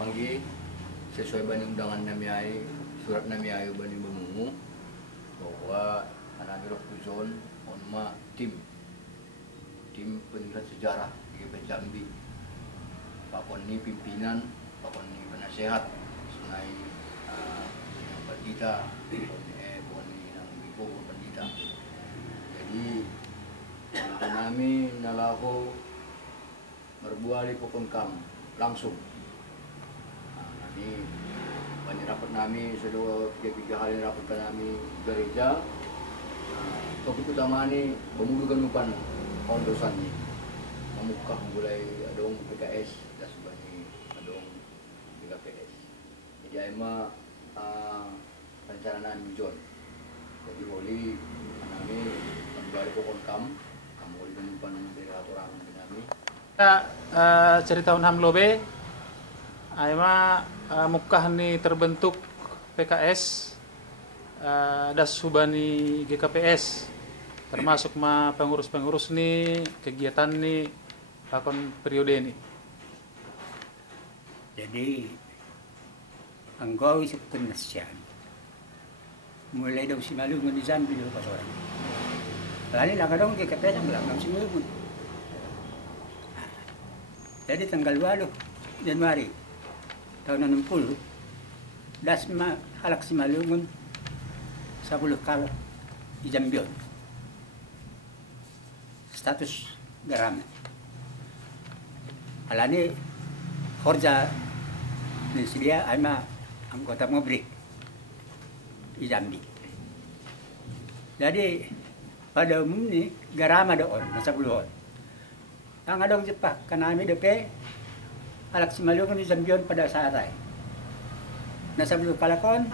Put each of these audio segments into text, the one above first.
panggil sesuai bani undangan namiai surat namiai bani bemungu bahwa anak roh kuzon onma tim peningkat sejarah di Jambi. Pakon ni pimpinan, pakon ni penasehat, sunai pendita, pakon ni nang bipo pendita. Jadi kami nalaho berbuali pokon kam langsung. Ini banyak rapat kami sudah 3 hari rapat kami gereja. Topik utama ini memudahkan lupan kondosan ini. Memukah mulai adong PKS dan sebagainya adong PKS. Jadi aima perencanaan John. Jadi boleh kami kembali pokon kamu boleh menyimpan dari aturan kami. Cerita Unham Lobe, aima mukah ni terbentuk PKS das subani GKPS termasuk pengurus-pengurus ni kegiatan ni akon periode ini. Jadi anggawi sa penasian mulai daw si Malungun di Jambi dulu pas orang. Lalu lang dong GKPS ang lang si Malungun. Jadi tanggal 8 Januari tahun 60 das halak si Malungun sa bulukal di Jambion. Status garam. Alani Horja ni dia ama anggota Mobrik di Jambi. Jadi pada umumnya garama doon nasa buluhon. Ang adong jepak kanami depe alak si Malungun di Jambion pada saat ay. Nasa buluh kalakon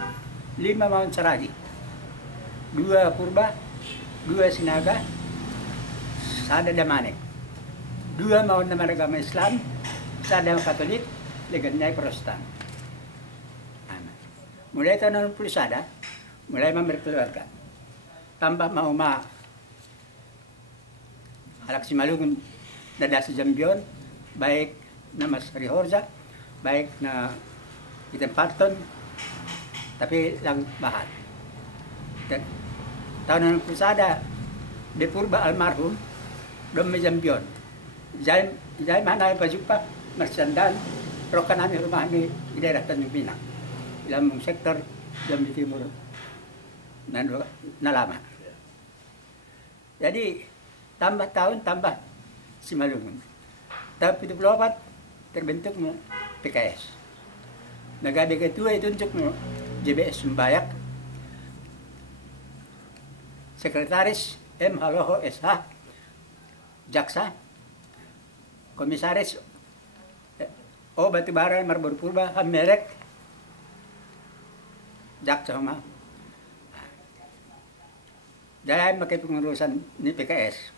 5 Mount Saragi, 2 Purba, 2 Sinaga, sada Damane, 2 Mount na agama Islam, sada Katolik, leganay Protestan. Mulai tahun 60 sada, mulai berkeluarga. Tambah mau halak si Malungun dada sa Jambion, baik na Mas Rihorza, baik na Itemparton, tapi lang bahat. Dan tahun 60 sada, de Purba almarhum, dom may Jambion. Jai mana pajupak, Marsandan, rokan namin rumah ni daerah Tanjung Pinang. Ilang sektor Jambi Timur na lama. Jadi tambah tahun tambah si Malungun. Tahun 74 terbentuk PKS. Nagabi ketua itu untuk JBS Sumbayak. Sekretaris M. Haloho SH, Jaksa, Komisaris O. Batubara Marbor Purba, Hamerek, Jaksa Homa. Dahil makipengurusan ni PKS.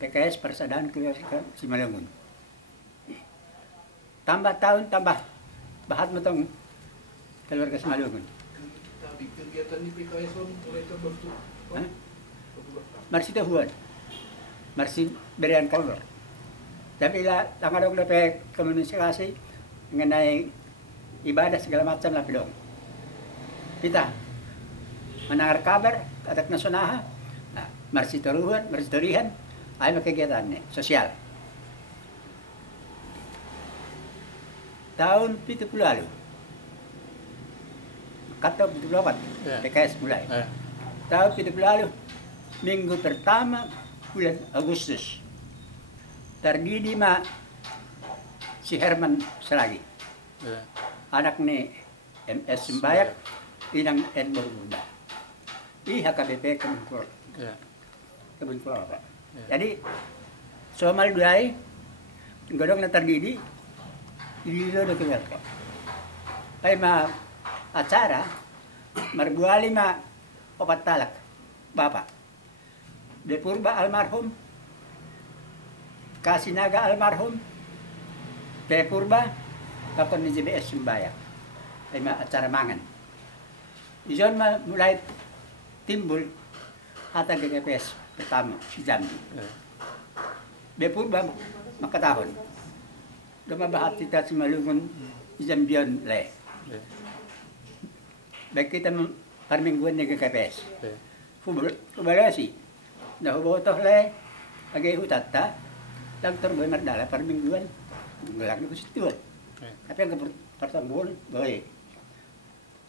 PKS Persadahan Keluarga si Malungun. Tambah tahun, tambah bahat mo tong keluarga si Malungun. Tapi kegiatan di PKS mulai terbentuk. Marsi tahuan. Marsi berian kalor. Tapi lang adong dapat komunikasi mengenai ibadah segala macam lah dong. Kita mendengar kabar atak nasonaha, marsi torihan, ay kegiatan sosial. Tahun 70 lalu, kata 78, PKS mulai. Tahun 70 lalu, minggu pertama bulan Agustus, terdiri si Herman Selagi, anak ni MS Sembayak, inang Edmor Bunda, HKBP Kemenkur, Jadi, somal duai, godong na terdiri, ilo na keluarga. Ay acara, marbuali opat talak, bapak. De Purba almarhum, Kasinaga almarhum, De Purba, kapon ni JBS Sumbayak. Ay acara mangan. Iyon mulai timbul hata GKPS pertama di Jambi. De Purba makatahon. Lumabahat kita si Malungun Jambion le. Iya. Baik kita parmingguan ni KPS. Iya. Fubalasi. Dah botoh le. Agay hutata. Lang terboy mardala parmingguan. Ngelang ko situ. Iya. Tapi ang pertambol boy.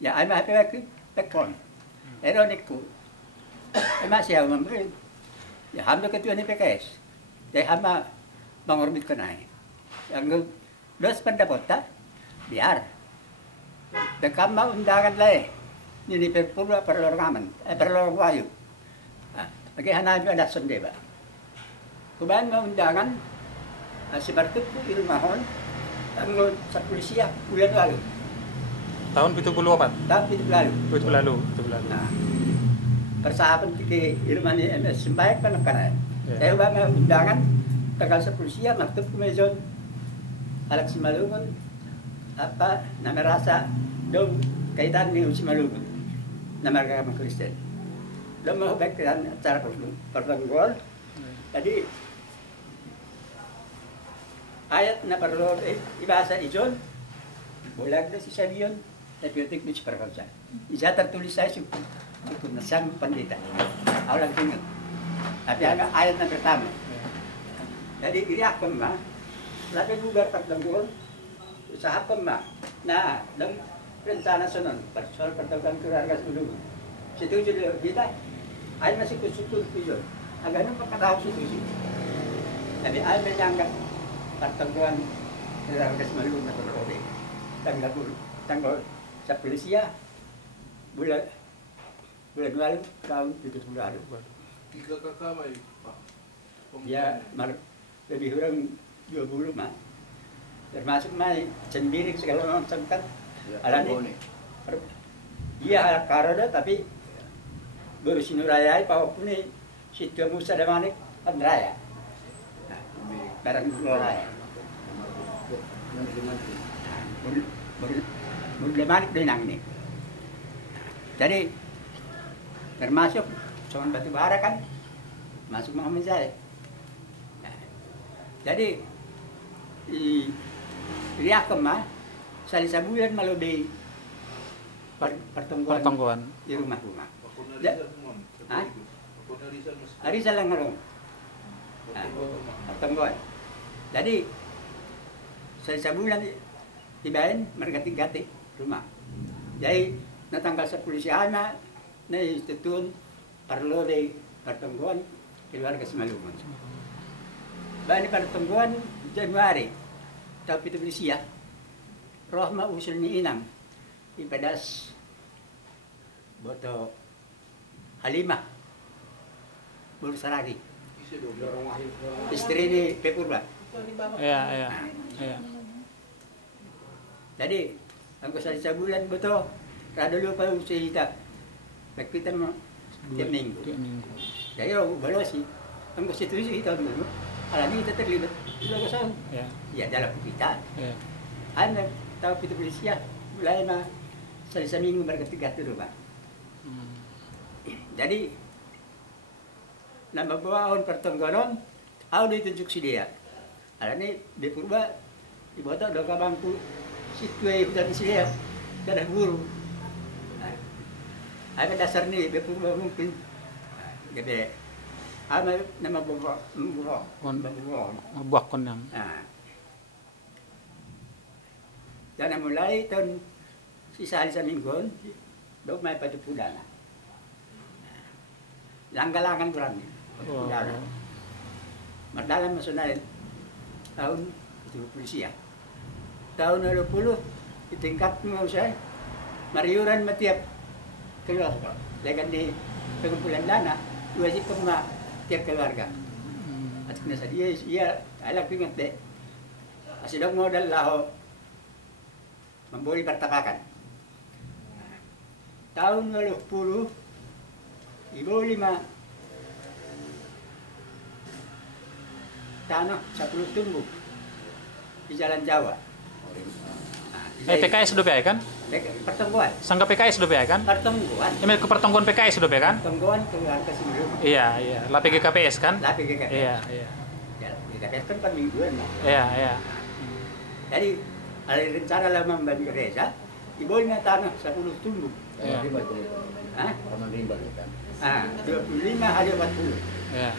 Ya ay mahapi aku pekon. Eronik ko. Ay masih memberi. Ya hamil ketua ni PKS. Jadi hama mengorbit kenai. Yang dos pendapat tak biar. Dekam mau undangan leh. Ini perpura perlorgaman, perlorwayu. Lagi hana ada sendiri. Kuban mau undangan seperti itu di rumahon. Tanggal 10 siap bulan lalu. Tahun 74. Tahun itu lalu. Itu lalu. Nah, persahabat ke Irmani MS sembaik kan karena Ya. saya ubah undangan tanggal 10 siap maktub ke mejon alak Simalungun apa nama rasa dong kaitan dengan Simalungun nama agama Kristen dong mau baik dengan acara pertanggal tadi ayat na perlu ibahasa ijon bulag na si Sabion tapi utik ni perkasa isa tertulis saya syukur na siyang pandita ako lang tingin tapi ang ayat na pertama jadi iriak pa ma labi lugar pagtanggol usaha pa ma na lang rentana sunon persol pertanggal keluarga seluruh situ jadi kita ay masih kusukul ijon agak pagkatao situ tapi ay menyangka pertanggal keluarga seluruh na terlalu tanggal sa polisia bulan lalu tahun 70 lalu 3 kakak mai Pak. ya lebih kurang 20 mah termasuk mai cendirik segala macam kan alani iya karena tapi baru sinuraya Pak Puni situ Musa Damanik Andraya barang raya Damanik din ang ini jadi termasuk soal batu bara kan masuk Muhammad saya. Jadi lihat kemah salisa bulan malu di pertemuan di rumah-rumah. Hah? Arisan lang ngarong. Pertemuan. Jadi salisa bulan ibain mergati-gati rumah. Jadi na tanggal 10 siya na institutun perlu di pertemuan keluarga Simalungun. Bani pertemuan Januari tapi itu Malaysia. Rohma usul ni inang ibadas boto Halimah Bursaragi. Istri ni Pepurba. Iya. Jadi angko sa bulan beto kada lupa usia kita. Kita mau tiap minggu. Jadi baru sih, angko situasi kita dulu. Alami kita terlibat juga kosong. Ya dalam kita. Anda tahu itu polisi mulai mah selesai minggu berketiga tu rumah. Jadi nama bawa on pertengkaran, aku ditunjuk si dia. Alami di Purba dibawa do ka bangku situ hutan si dia. Ada guru. Ada dasar ni Purba mungkin. Gede. Ama nama bawa buak kon yang. Dan mulai tahun sisa hari seminggu, dok mai pada pulang. Langgalangan berani. Pulang. Merdalam masunai tahun itu polisi ya. Tahun 20 di tingkat mau saya mariuran matiap keluar. Lekan di pengumpulan dana, wajib kena tiap keluarga. At nasa dia alam pingat deh. Asidong modal laho membeli pertakakan. Tahun 20 ibu 5 tanah 10 tumbuh di Jalan Jawa. PKS sudah kan? Pertemuan. Sangka PKS sudah kan? Pertemuan. Ini ke pertemuan PKS sudah kan? Pertemuan keluarga sebelum. Iya. Lah PGKPS kan? Lah PGKPS. Iya. Ya, PGKPS kan mingguan. Iya. Jadi ada rencana lah membangun gereja, ibolnya tanah 10 tumbuh. Iya. Taman rimba itu. Hah? Taman rimba itu kan. 25 hari 40. Iya.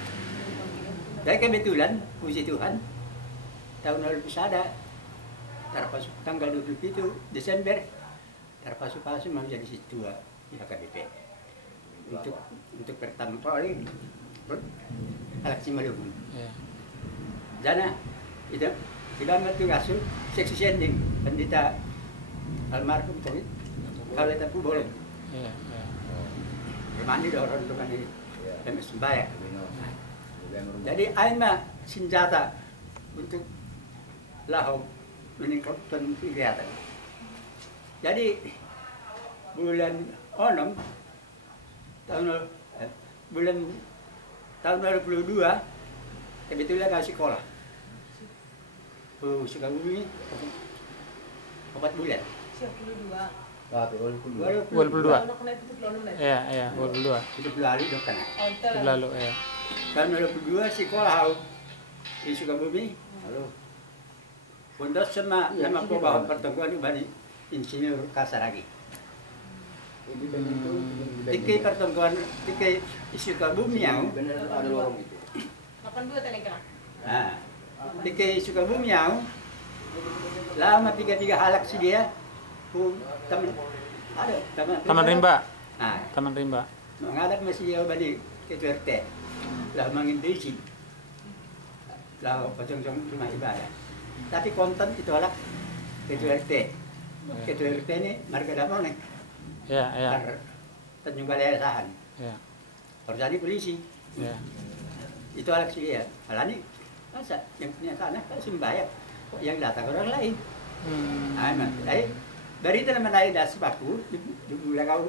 Dan kebetulan, puji Tuhan, tahun lalu ada terpasuk tanggal 27 Desember, terpasuk-pasuk mau jadi situa di HKBP. Untuk pertama kali, Alaksi Malungun. Iya. Jana, itu tidak ngerti kasus seksi sending, pendeta almarhum tadi, kalau itu boleh. Iya. Iya. Mandi orang itu kan ini, kami sembahyang. Jadi Jadi ain mah senjata untuk lahom meningkatkan kegiatan. Jadi bulan Onom bulan tahun 2022 kebetulan nggak sekolah. Sukabumi 4 bulan. Siapa dulu dua? tapi oleh kudu. 22. Anak kena itu belum nih. Iya, iya, 22. Hidup lalu dong kan. Ontel. Lalu, iya. Tahun 2022 sekolah di Sukabumi. Halo. Pondok sama Iya, nama sini, pembawa Pak. pertemuan bani insinyur Kasaragi. Ini benar itu. Tiki pertemuan tiki isu Sukabumi yang benar ada lorong itu. 82 telegram. nah, tiki Sukabumi yang lama 3 halak si dia teman ada Taman Rimba. nah Taman Rimba. mengadap masih dia balik ke RT lah mengindisi lah pocong-pocong rumah ibadah tapi konten itu alak ke RT ke RT ini marga damang nih Iya, iya. Tanjung Balai Asahan Iya. Orjani polisi Iya. itu alak si dia alani masa yang punya tanah kan sembahyang kok yang datang orang lain emang dari itu namanya das baku di bulan kau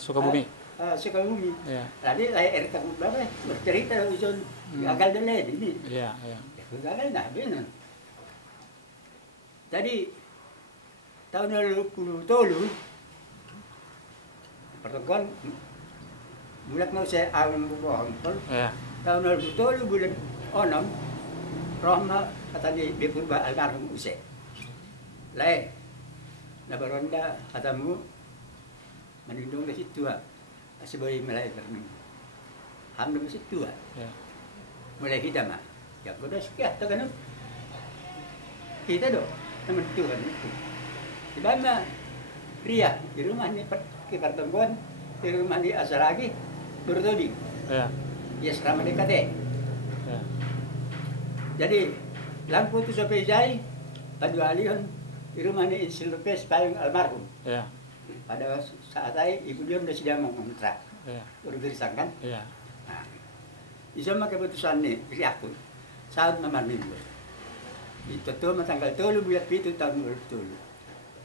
Sukabumi. Sukabumi Iya. tadi lahir RT berapa bercerita itu gagal dulu ini Iya, iya. gagal nah benar jadi tahun 20 tolu pertemuan bulan mau saya awal buang Iya. tahun 20 tolu bulan onom Roma kata di purba almarhum usai lai na baronda katamu menindung ke situ sebagai mulai berminggu hamil ke situ Iya. mulai kita mah ya kuda sekian tu kan kita do teman Tuhan itu di mana Ria di rumah ni pertemuan di rumah di Asaragi bertodi Iya. ya selama dekat deh Iya. jadi lampu tu sampai jai pada alihan di rumah ni Silopes paling almarhum Iya. pada saat itu ibu dia sudah sedang mengontrak Iya. berurusan kan Iya. nah, isama keputusan ni pilih aku saat memanin itu tu tanggal 3 bulan 7 tahun 2007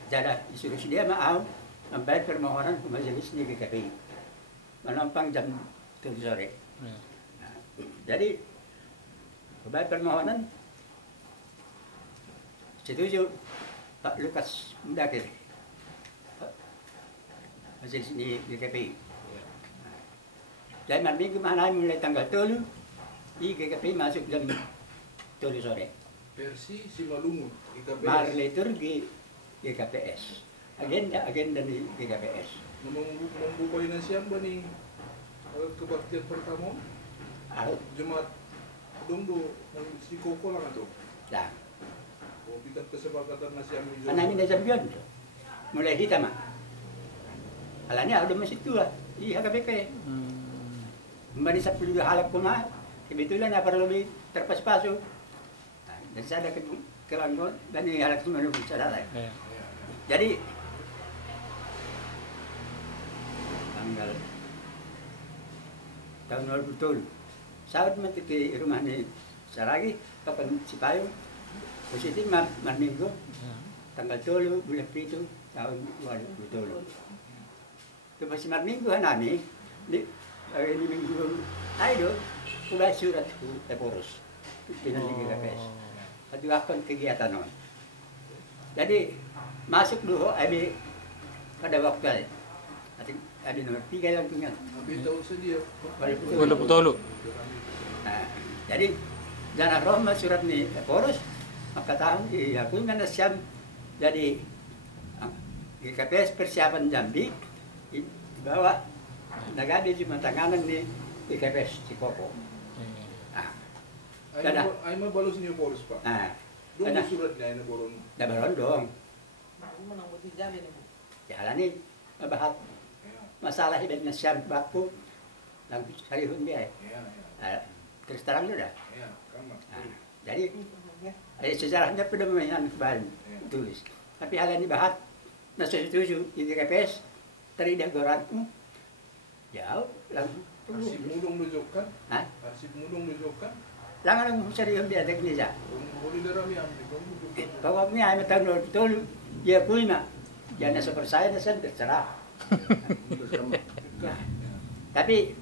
jadi disuruh dia mau membayar permohonan ke majelis ni GKPI menampang jam 7 sore Iya. nah, jadi membayar permohonan setuju Pak Lukas Mendakir majelis ni GKPI jadi minggu mana mulai tanggal 3 di GKPI masuk jam 7 sore Versi Simalungun IKPS. Mar liturgi GKPS. Agenda di GKPS. Membuka siapa nih kebaktian pertama Jemaat Domdo si Koko lah tuh. Nah, Kita kesepakatan nasi ambil. anaknya dah sambion tu. Mulai hitam ah. Alanya udah masih tua. Iya HKBP. Mbani 10 halap kuma. Kebetulan apa lebih terpas-pasu. Dan saya ada kelanggon dan ini halap itu menurut saya. Iya. Jadi tanggal tahun 2007 saat mati ke rumah ni Saragi kapan Cipayung positif minggu tanggal 3 bulan 7 tahun 2007 itu masih minggu nani di minggu ayo sudah surat ke Poros pindah ke KPS itu akan kegiatan non jadi masuk dulu ada pada waktu ada nomor 3 yang punya. Tapi tahu saja. Betul. Nah, jadi jangan roh surat ni poros maka tahu aku mana siam Jadi GKPS persiapan Jambi dibawa nagadi cuma tanganan di GKPS Cikoko. Ah, Dadah. Ay mo balos niyo poros pa. Doon Dadah. surat niya na boron. Dabaron dong. Aku menang buat dijamin nih. Ya ni mabahat masalah hidup na siyam baku lang sarihun biya. Terus terang lu dah. Ya, kama. Jadi ada sejarahnya pada mainan kebal tulis. Tapi hal ini bahat nasa setuju di GKPS tadi dah goran jauh lang Arsip mulong lujokan. ha Arsip mulong lujokan. lang ang sarihun biya teknisya. Huli darami ang lujokan. Pokoknya ay matang betul dia kuina. Dia nasa persaya na sen terserah. Ya. Tapi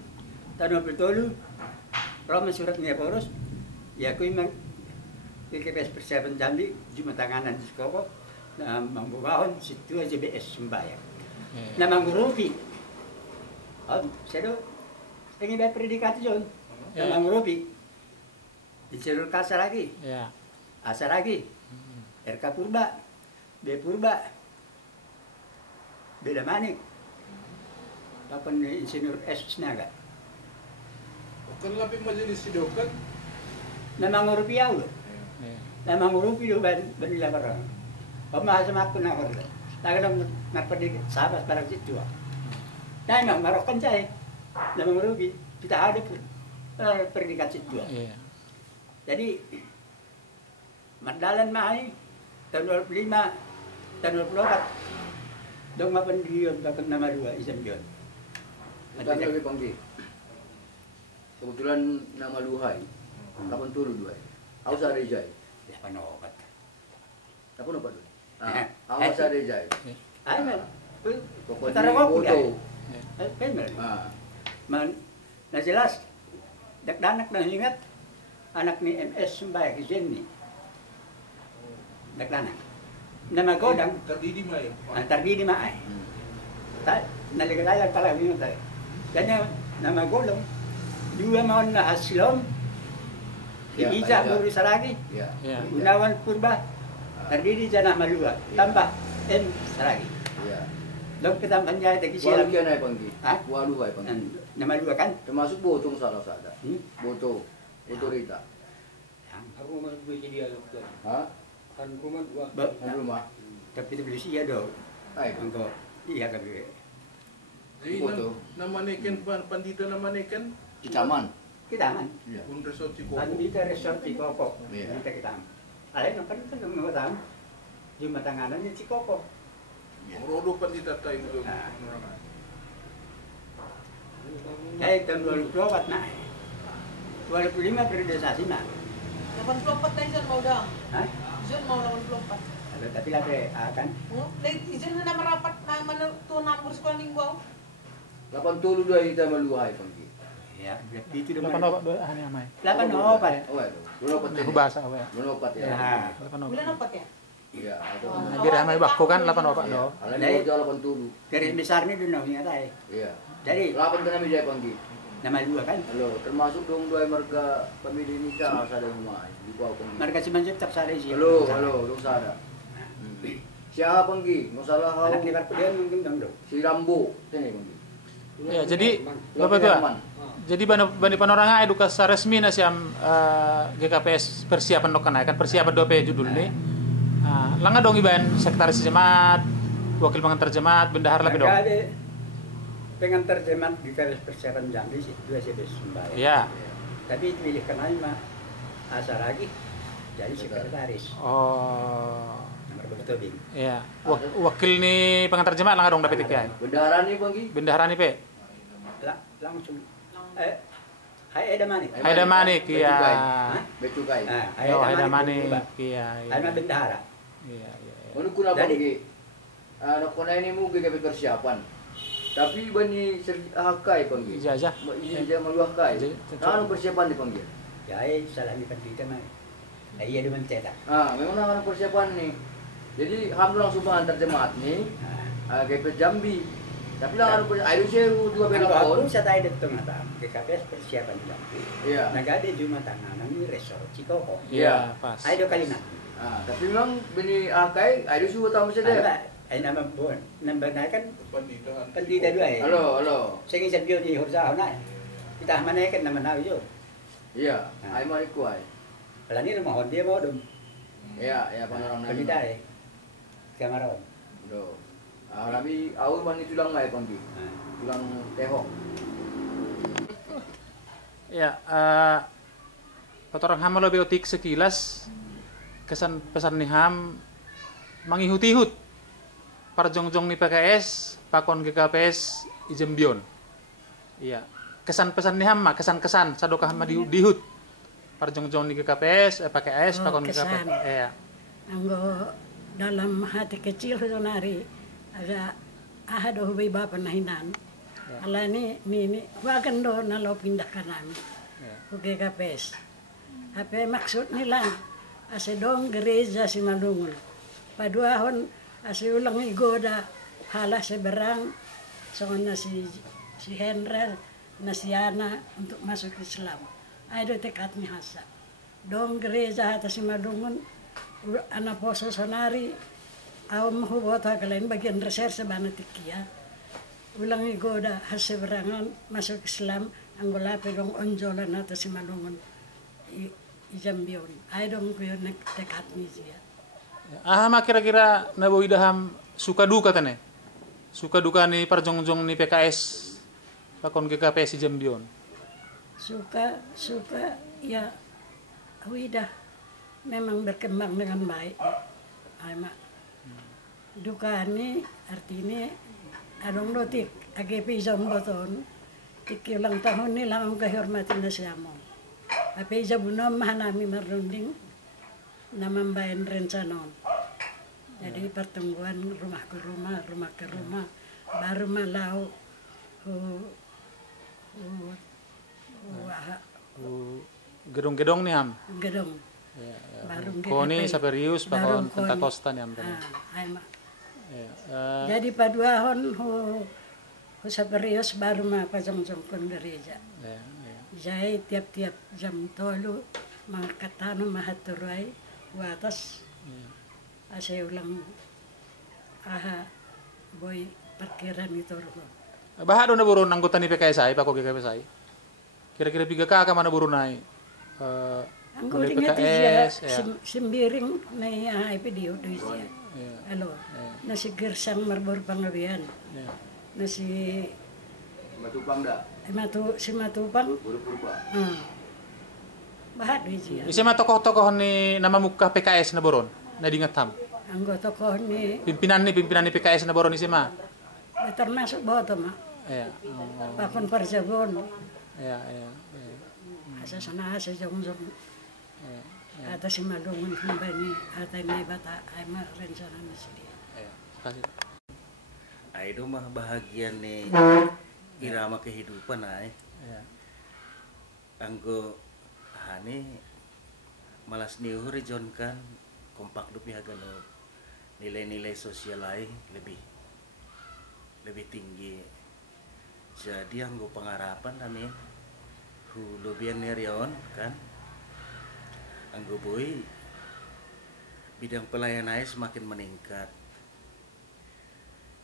tanong betul Roma surat niya poros ya kuina GKPS persiapan Jambi cuma tanganan di Cikoko na mambubahon situ JBS Sembayang na mangurupi sedo tinggi bay predikat yun na mangurupi diserul kasa lagi Ya. asa lagi RK Purba B Purba Beda Manik Papan Insinyur S Sinaga Kan lapit majelis sidokan. na mangurupi yaw Ya. na mangurupi do banila barang pamahal sama ako na ako lagi nang napadig sabas parang situ dahil nang marokan siya na mangurupi kita ada pun predikat situ Ya. jadi Magdalan maay tahun 25 tahun 24 dong mapandiyon kapag namalua isang yun Kita lagi Panggi. Kebetulan nama Luhai. Kapan turun Luhai? Awas ada jai. ya panokat Apa nampak tu? Awas ada jai. ay man Pokoknya Utara ko foto. ay pemer man na jelas dakdanak na hingat anak ni MS Sumbayag Jenny dakdanak na magodang Terdidi may. antar di maay ta naligalayag pala yun tayo kanya na magulong dua maon na hasilom Ya, Ija ya. Buru Saragi Ya. Ya. Gunawan Purba terdiri jana malua tambah M Saragi Ya. dong kita panjai tegi Walu silam kian ay Panggi. Hah? Walu ay Panggi. na malua kan Termasuk botong salah sada. Boto. Otorita. Rumah dua jadi ada betul. Ha? Kan rumah dua. Di rumah. tapi itu beli sia do Ay. angko iya kabi Jadi Foto. nama neken pandita nama neken. Cicaman. kita man Ya. Un resort si Koko. anu kita resort di Koko Iya. kita kita alay nang kan kan nang tahu cuma tanganan ni si Koko Rodo pandita tayo doon. tahun 24 na 25 periodisasi na 84 tayo dyan mau dah. ha Izin mau 84. Ada tapi lah akan Lagi izin na merapat na menentu nampur sekolah minggu. 82 kita meluhai Panggi. ya itu dah Lapan obat dua hani amai. 8 opat Oh, itu. Lunopat Aku bahasa apa ya? Lunopat ya. ya Lapan Bulan obat. apa ya? Iya, atau Oh. Hampir hamai bakku kan lapan obat Iya. do. Alam Dari- mo jalan 80. garis besarnya dulu ingat ay Iya. jadi 8 ka namin Jai Panggi. nama dua kan Halo, termasuk dong dua marga pemilih nikah sa rumah. Di bawah Panggi. marga si Manjib tak sada sih Halo, dong sada. Siapa Panggi? Masalah anak hau ni dia mungkin dong dong si Rambo. Sini Panggi. Ya, jadi Lawan Bapak tua. Yaman. Jadi bani panoranga edukasi resmi na siam GKPS persiapan no kan persiapan dope judul nih. Langa dong iban sekretaris jemaat, wakil pengantar jemaat, bendahar lebih dong. ada pengantar jemaat di garis persiapan Jambi sih dua CBS Sumbayang Ya. tapi pilih kenal mah asal lagi jadi sekretaris Oh. nomor bertobing Ya. Wakil nih pengantar jemaat langa dong dapat ya. Bendahara nih Panggi. Bendahara nih pe. langsung hai ada manik Haida Manik ya. Becukai. Yo Haida Manik iya. Ada bendahara Iya iya. Ano kuna Jadi- Panggi? Ano kuna ini mo gagawin persiapan. Tapi bani hakai Panggi. Ijazah. Ini dia maluakai. Ijazah. Nah, ano persiapan di Panggi? ya salah ni kita mah iya dia mencetak Memang ada persiapan nih. Jadi hamil langsung mengantar jemaat nih. GP Jambi. Tapi lah ada persiapan. Ayo sih dua Kalau belas tahun. aku saya tahu itu mata GKPS persiapan Jambi Iya. nagade cuma tanganan ni resort Cikoko Iya. Pas. ayo kalimat Tapi memang bini akai ada suruh tahu mesti dia. Ay nama buon. Nambah na kan Pendidikan. pandita dua eh. Halo. Sige sa biyo di horsa na. Kita mana kan nama na yo. Iya, ai mau ikut ai. Wala ni rumah dia mau dum. Iya, panorang nami. Pandita eh. Kamaron. Do. Kami awal mani tulang ai panggi. Tulang tehok. Ya, patorang ham lebih otik sekilas kesan pesan ni ham mangihut-ihut parjongjong ni PKS pakon GKPS Ijembion. Iya, kesan pesan ni ham kesan-kesan sadokah ham dihut parjongjong ni GKPS PKS pakon GKPS. Iya. Anggo dalam hati kecil sonari ada ahado hubay bapa nahinan. Ala ni wakan do nalo pindah ka nami. Ke KPS. Apa maksud nila? Ase dong gereja si Malungun. Paduahon ase ulang igoda hala seberang songon na si Hendra na si Ana untuk masuk Islam. Ada tekad ni hasa. Dong gereja hata si Malungun ana poso sonari aw mahubota kalain bagian reserse bana tikia. Ulang igoda haseberangan masuk Islam anggola pedong onjolan hata si Malungun. Ijambion. Ay dong ko yun tekad ni siya. Ahama kira-kira nabo idaham suka duka tane. Suka duka ni parjongjong ni PKS pakon GKPS Ijembion. Suka ya widah memang berkembang dengan baik. Ay mak. Duka ni artinya adong dotik AGP Zamboton tik ulang tahun ni lang kehormatan na siya mo. Tapi jabunom mahanami marunding na mambayan rencanon. Jadi pertemuan rumah ke rumah, baru malau Gedong-gedong ni ham. gedong. Baru Koni saperius pakon Pentakosta ni ham. Jadi paduahon saperius baru ma pajong-jong kon gereja. Jadi tiap-tiap jam tolu mga katano mahaturay watas asa ulang boy parkiran itu ruko. Baha do na buron anggota ni PKS ay pakon GKPS ay. Kira-kira 3 ka mana buron ay. Anggo ingat siya simbiring na ay video do siya. Alo. Na si Gersang Marbor Pangawian. Na si Matupang dah. si Matupang. Pura-pura. Bahat do siya. Isi mga tokoh-tokoh ni nama muka PKS na buron na dingat ham. Anggo tokoh ni Pimpinan ni PKS na buron isi ma. termasuk boto ma. Iya. Pakon Parjabon. Iya. Asa sana asa jong-jong. Ata si Malungun kumbani ata ni bata ay ma rencana na siya. Iya. Kasih. Itu mah bahagian nih irama kehidupan ay. Iya. Anggo hani malas niuhur John kan kompak dupi hagano nilai-nilai sosial ay lebih tinggi. Jadi anggo pengarapan amin hulubian nerion kan anggo boy bidang pelayanan semakin meningkat.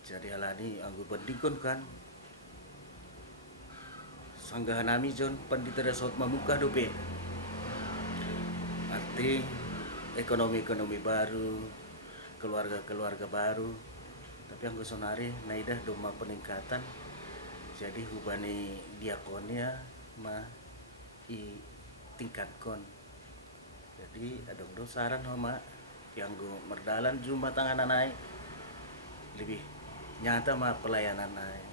Jadi alani anggo bandingkan kan sanggahan nami John pandita dasot mamuka dope. Arti ekonomi baru, keluarga baru. Tapi anggo sonari naidah doma peningkatan. Jadi hubani diakonia mah i tingkatkan. Jadi ada saran sama yang go merdalan jumlah tangan naik lebih nyata mah pelayanan naik.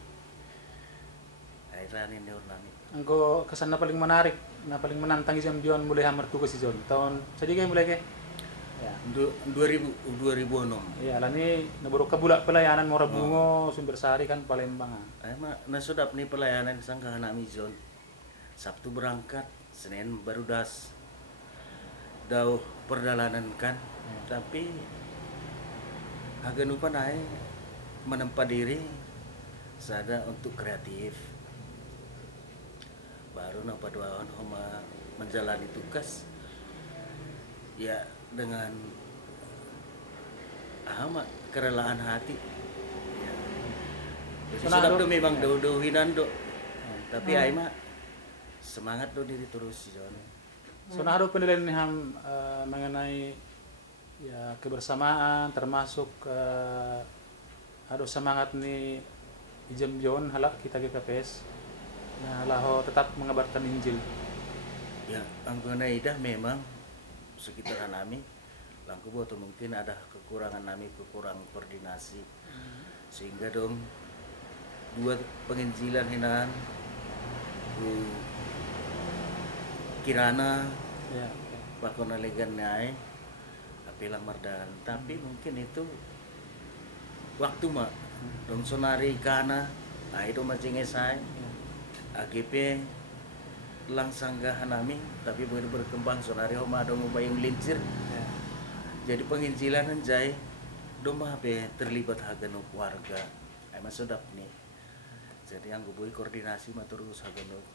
Akhirnya ini nami. Angko kesan na paling menarik, na paling menantang Ijembion mulai hammer tugas si John. Tahun jadi kayak mulai kayak ya 2006. Iya, lani naburo kabula pelayanan Muara Bungo, Sumber Sari kan Palembang. Mah nasudap nih pelayanan sanggahan nami John. Sabtu berangkat, Senin baru das. Dauh perjalanan kan. Tapi agak lupa naik menempa diri sada untuk kreatif. Baru napa doaon homa menjalani tugas ya dengan amat kerelaan hati. Ya. Jadi Senang, sudah Dok. tuh memang Ya. dohinan dok. Tapi ai mah semangat do diri terus Jon. So nah, ada penilaian nih mengenai ya kebersamaan, termasuk ada semangat nih di Jambion halak kita GKPS. Nah, laho tetap mengabarkan Injil. Ya, anggona idah memang sekitaran kami langku atau mungkin ada kekurangan kami, kekurangan koordinasi. Sehingga dong dua penginjilan hinan Kirana Ya. bakona legan naik apilang mardan, tapi mungkin itu waktu mak dong sonari kana itu macinge saya AGP lang sanggahan nami tapi begitu berkembang sonari homa dong ubayang lincir Ya. jadi penginjilan jai dong be terlibat haganuk warga emang sedap nih jadi yang gue koordinasi mah terus haganuk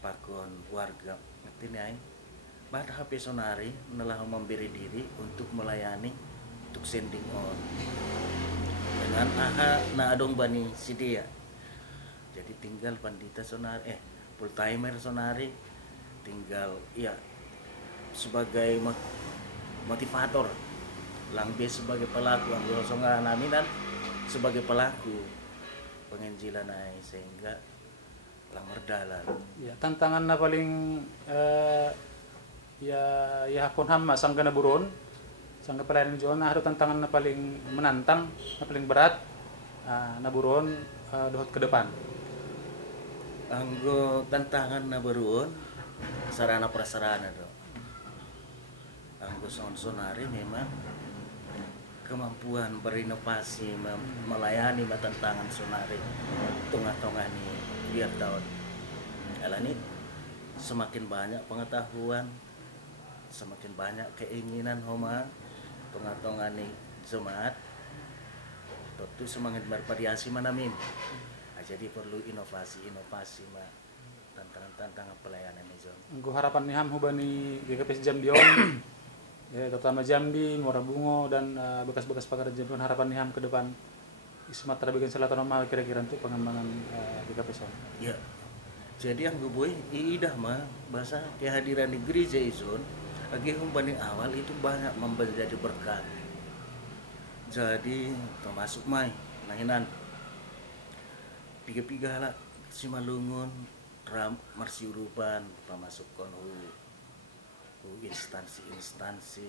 pakon warga ngerti nih ay pada HP sonari telah memberi diri untuk melayani untuk sending on dengan aha na adong bani sidia jadi tinggal pandita sonari full timer sonari tinggal ya sebagai motivator langbe sebagai pelaku ang gosongan namin dan sebagai pelaku penginjilan ay sehingga lang merdalan Ya, tantangan na paling ya hakon ham sangga na buron sangga pelayanan John ada tantangan na paling menantang na paling berat na buron dohot ke depan. anggo tantangan na baruon sarana prasarana do anggo sonari memang kemampuan berinovasi melayani tantangan sonari tengah-tengah ni biar tahun alani semakin banyak pengetahuan semakin banyak keinginan homa tengah-tengah ni jemaat tentu semakin bervariasi manamin jadi perlu inovasi mah tantangan pelayanan itu. Anggo harapan ni ham hubani GKPS Jambion ya terutama Jambi, Muara Bungo dan bekas-bekas pakar Jambion harapan ni ham ke depan di Sumatera bagian selatan mah kira-kira untuk pengembangan GKPS. Ya. Jadi yang gue idah mah bahasa kehadiran di gereja izon lagi humbani awal itu banyak menjadi berkat. Jadi termasuk mai nahinan piga-piga lah Simalungun ram marsiurupan termasuk kon instansi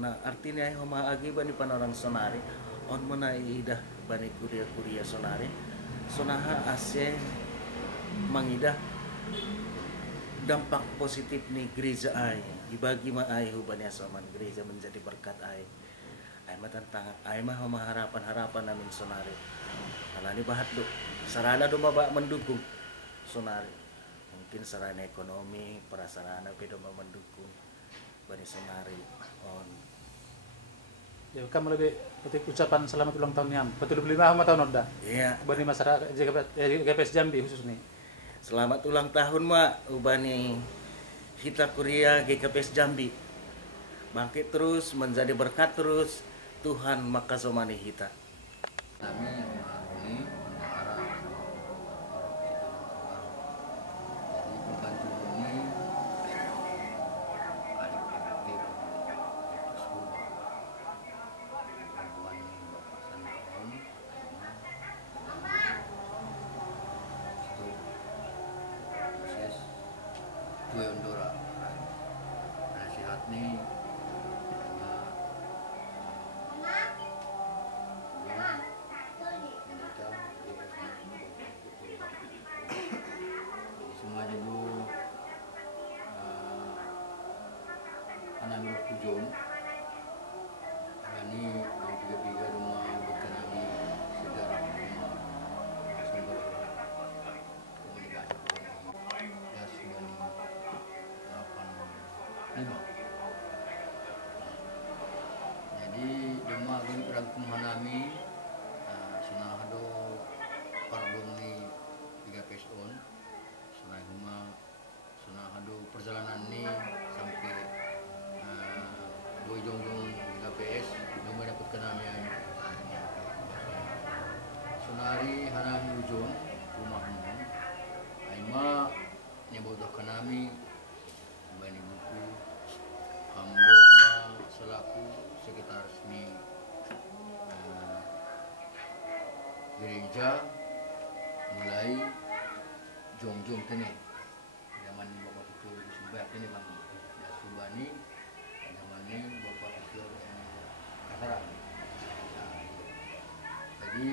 nah artinya homa agi bani panorang sonari on menai idah bani kuria sonari sonaha ase mangidah dampak positif nih gereja ai dibagi ma ai hubani asoman gereja menjadi berkat ai mah tentang ai mah homa harapan namin sonari alani bahat do sarana do mabak mendukung sonari mungkin sarana ekonomi prasarana pedo mendukung bani sonari on Ya kamu lebih ketik ucapan selamat ulang tahun Yam. Betul 25 tahun udah. iya Bani masyarakat GKPS Jambi khusus nih. selamat ulang tahun mak ubani kita kuria GKPS Jambi bangkit terus menjadi berkat terus Tuhan maka somani kita Kami yang mengarungi antara paroki itu jadi pembantu ini adik efektif sekolah perempuan Bapak Santom itu proses Tuyondora nasihat nih hanya gereja mulai jong-jong tene zaman bapak itu subah tene bang ya subani zaman ini bapak itu kasaran. Nah, jadi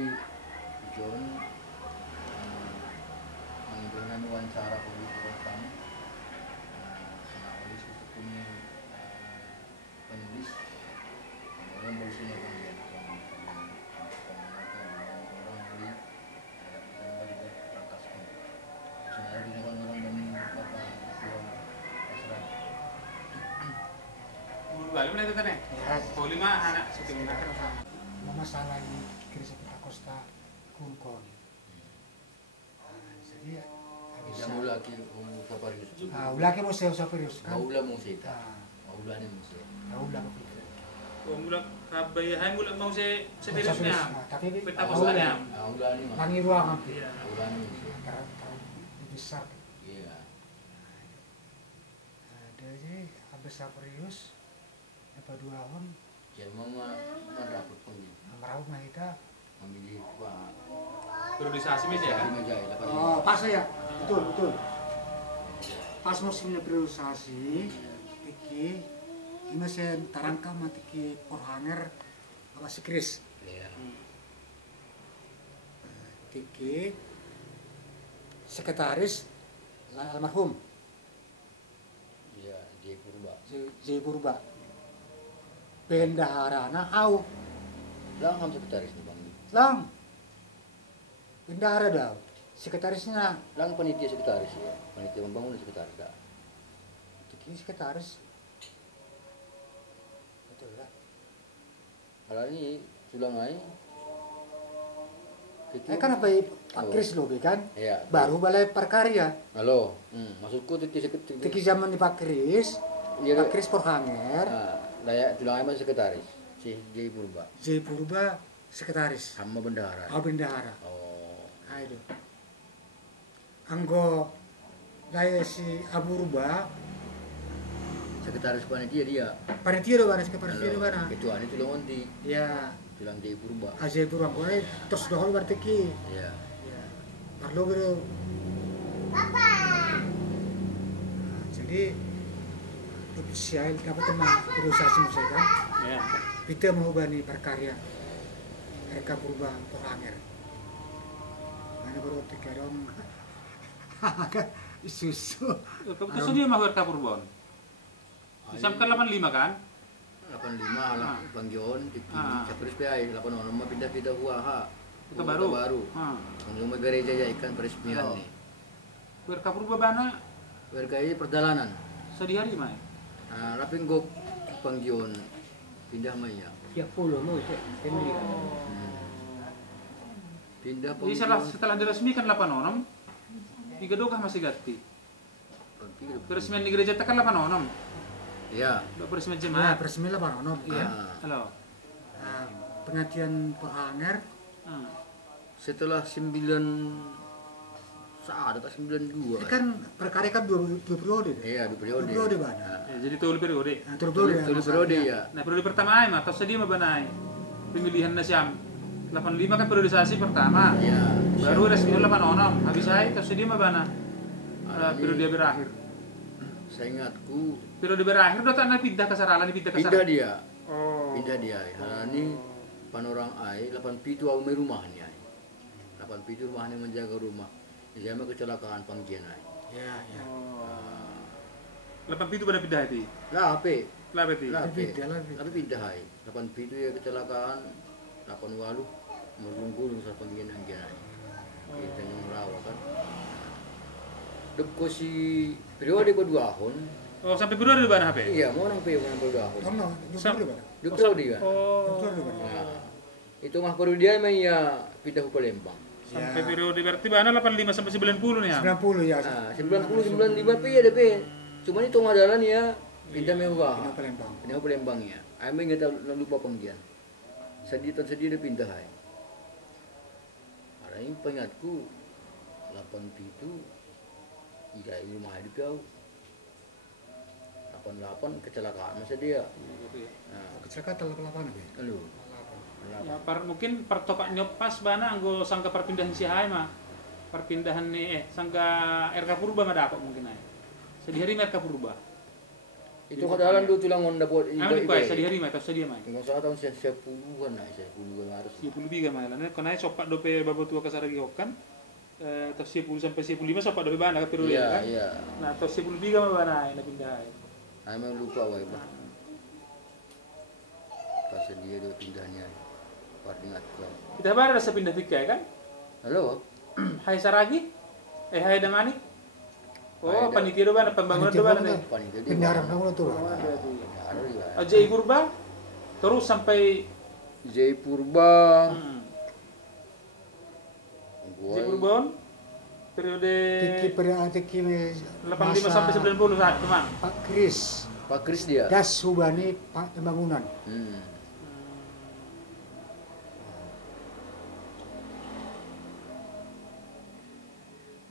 John mengirimkan wawancara oleh program sama oleh punya penulis kemudian polisinya kemudian orang beli kita perangkaskan sebenarnya di orang dari bapak ketua Asran. Balik mana itu tadi? Oh 5 anak syuting. Masalah ini krisis kita Costa Kunkon. Jadi Yang ulaki Saparius. ulaki museo Saparius kan. Maula musita. Maula ni musita. Ulah begitu. Oh mula kabayahan mula mau sa virusnya. Tapi Peta posnya. Maula ni mah. Langi ruangan. Iya. Maula ni musita. Karena besar. Iya. Ada aja habis Saparius apa 2 tahun Jadi mama mendapat pengin. merau mah kita. Memilih Pak. Periodisasi mes ya kan? Lima jaya, lapan Oh, pas ya. Betul. Pas musimnya periodisasi, tiki ini saya tarangka matiki porhanger apa sikris. Iya. Tiki sekretaris almarhum Iya, Jai Purba. J Purba. Bendaharana au Lang sekretaris nih bang. lang. Bendahara dah. Sekretarisnya Lang panitia sekretaris ya. Panitia pembangunan sekretaris dah. tiki sekretaris. Betul lah. Kalau ini sulang ai. Kan apa Pak Kris loh kan? Iya. Baru balai perkarya. Halo. Maksudku tiki Tiki zaman di Pak Kris, Iya. Pak Kris Porhanger, Nah, daya sulang ai mah sekretaris. Si Jai Purba. J Purba sekretaris. Sama bendahara. Oh bendahara. Oh. Nah itu. Anggo daya si Abu Ruba, Sekretaris panitia dia. panitia do baris ke panitia do mana? Ketua ini tulang onti. Ya, Tulang Jai Purba. J Purba kore terus dohol berteki. Iya. Ya. Parlo gitu. Nah, jadi ofisial dapat teman berusaha saya kan. Ya. Kita mau bani perkarya mereka berubah Porhanger. Mana baru tiga dong. Susu. Terus dia mah ke Purbon. Disamkan 85 kan? 85 lah Bang John tiki Saparius PI 86 mah pindah-pindah ha. Kota baru. Baru. Rumah gereja ya ikan peresmian nih. Berka Purba bana Berkai perjalanan. sedih hari mah. Nah, lapin gok Bang John pindah mah ya. Tiap pulau mau saya sendiri kan. Pindah Jadi setelah diresmikan 86 di Gedogah masih ganti. Peresmian di gereja tekan 86. Ya. Udah peresmian Nah, jemaat. peresmian lah Barono. Iya. Halo. Nah, pengajian Porhanger Setelah 9 saat atau 92. kan perkarya kan dua periode. Iya, 2 periode. Dua periode bana. Ya, jadi tuh periode. Nah, dua periode. Tulis periode ya. Nah, periode pertama ay mah tos dia mah banai. Pemilihan nasyam 85 kan periodisasi pertama. Ya. Baru resmi 86. Habis ay tos dia mah bana. Periode berakhir. Saya ingatku Periode berakhir udah tak pindah ke Saralan, pindah ke pindah Saralan. dia. Oh. Pindah dia. Nah, ini panorang ai 87 au rumahnya. 87 rumahnya menjaga rumah. Dia mah kecelakaan pangjian ai. Ya, ya. Oh. 87 pada pindah itu. Lah apa? Lah berarti. Lah Pindah lah. tapi pindah ai. 87 ya kecelakaan 88 merunggul sa pangjian ai. Kita yang merawat kan. Dek si periode kedua tahun. Oh, sampai periode di mana HP? Iya, mau nang pe mau kedua tahun. Oh, no, dua periode bana. Dek periode kan. Oh. Dua periode bana. Nah, itu mah periode dia mah ya pindah ke Palembang. Sampai periode berarti mana 85 sampai 90 nih ya. 90 ya. Nah, 90 95 pi ya DP. Cuman itu ngadalan ya pindah mewah. Pindah Palembang. Pindah ke Palembang ya. Ame enggak tahu lupa panggian. Sedih dia pindah ai. Ada yang pengatku 87 iya rumah hidup jauh. 88 kecelakaan masa dia. Nah, Kecelakaan 88 ya. lu. Ya, mungkin pertopak nyopas bana anggo sangka perpindahan si hai mah. Perpindahan nih sangka RK Purba mah dapat mungkin ay. Sedihari RK Purba. Itu kadalan dulu tulang onda buat Amin kuai sedihari mah atau sedia mah. Enggak salah tahun 10-an lah, 10-an harus. 10 biga mah lan kana sopak dope baba tua kasaragi hokan. Atau 10 sampai 15 sopak dope bana ka periode kan. Iya. Nah, atau 10 biga mah bana na pindah. Memang lupa wae, Pak. Pas dia pindahnya. Ingat kau. Kita baru rasa pindah tiga kan? Halo. Hai Saragi? Hai Damani? Oh, panitia doang, pembangunan doang nih. Pindahan bangunan tuh. Jai Purba, terus sampai Jai Purba. Jai Purba, periode Tiki 85 sampai 90 saat kemang. Pak Kris dia. Das Subani Pak Pembangunan.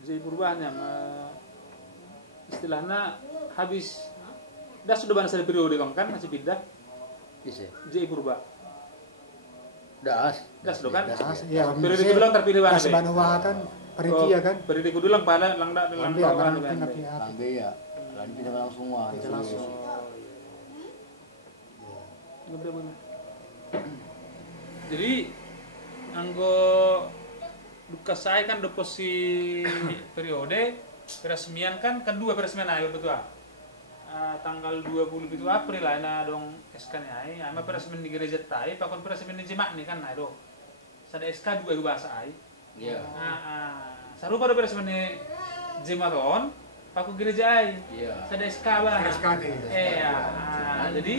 Jai Purbanya istilahnya habis dah sudah banyak ada periode kan masih pindah bisa Jai Purba das sudah kan ya periode kedua terpilih banget das Banawa kan peritia kan periode kedua lang pada lang lambe ya lan pindah langsung wah langsung jadi anggo duka saya kan deposi periode peresmian kan kedua peresmian ayo betul tanggal 20 itu April lah na dong SK nya ai ama peresmian di gereja tai pakon peresmian di Jemak nih kan na do sada SK 2 bahasa ai iya saru pada peresmian di Jematon paku gereja ai iya sada SK bah jadi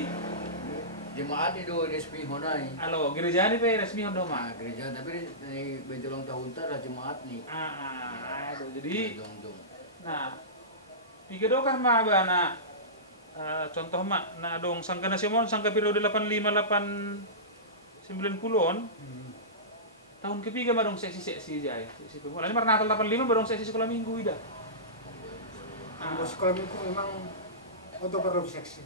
jemaat itu resmi honai. Halo, gereja ini pe resmi hono mah. Gereja tapi ini bentulang tahun tar jemaat nih. Jadi nah, tiga dokah mah bana contoh mah nah dong sangka nasional sangka periode 85 90-on. Tahun ketiga mah dong seksi jaya. Seksi pemula. Ini Natal 85 baru seksi sekolah minggu ida. Sekolah minggu memang untuk perlu seksi.